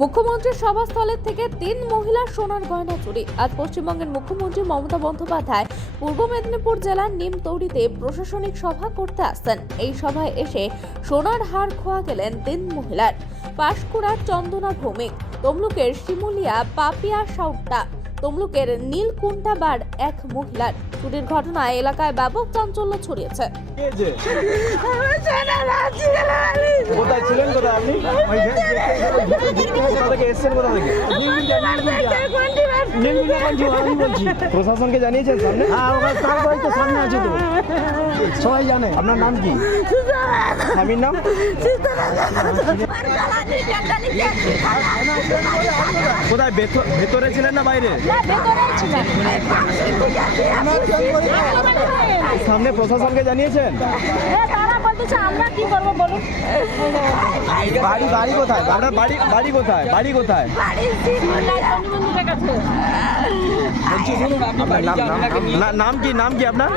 মুখ্যমন্ত্রীর সভাস্থলের থেকে তিন মহিলার সোনার গয়না চুরি। আজ পশ্চিমবঙ্গের মুখ্যমন্ত্রী মমতা বন্দ্যোপাধ্যায় পূর্ব মেদিনীপুর জেলার নিমতৌড়িতে প্রশাসনিক সভা করতে আসছেন। এই সভায় এসে সোনার হার খোয়া গেলেন তিন মহিলার। পাশকুড়ার চন্দনা ভৌমিক তমলুকের শিমুলিয়া পাপিয়া সাউট্টা তমলুকের নীলকুণ্টাবার এক মহিলার। চুরির ঘটনায় এলাকায় ব্যাপক চাঞ্চল্য ছড়িয়েছে। কোথায় ছিলেন কোথায় আপনি? প্রশাসনকে জানিয়েছেন সামনে? হ্যাঁ তারপরে তো সামনে আছে তো। সবাই জানে। আপনার নাম কি? স্বামীর নাম? কোথায়? ভেতর- ভেতরে ছিলেন না বাইরে? সামনে প্রশাসনকে জানিয়েছেন? আমরা কি করব বলুন? বাড়ি বাড়ি কোথায়? আপনার বাড়ি বাড়ি কোথায়? বাড়ি কোথায়? নাম কি নাম কি আপনার?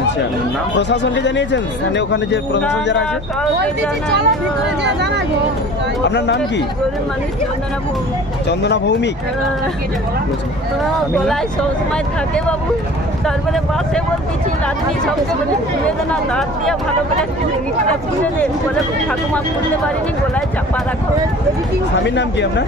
আচ্ছা নাম প্রশাসনকে জানিয়েছেন? মানে ওখানে যে প্রশাসন যারা আছে? আপনার নাম কি? চন্দনা ভৌমিক। গলায় সবসময় থাকে বাবু। তারপরে বাসে বলতেছি রাত্রি সবকে বলে খুলে দে না দাঁত দিয়ে ভালো করে খুলে দে। বলে ঠাকুমা খুলতে পারিনি গলায় চাপা রাখো। স্বামীর নাম কি আপনার?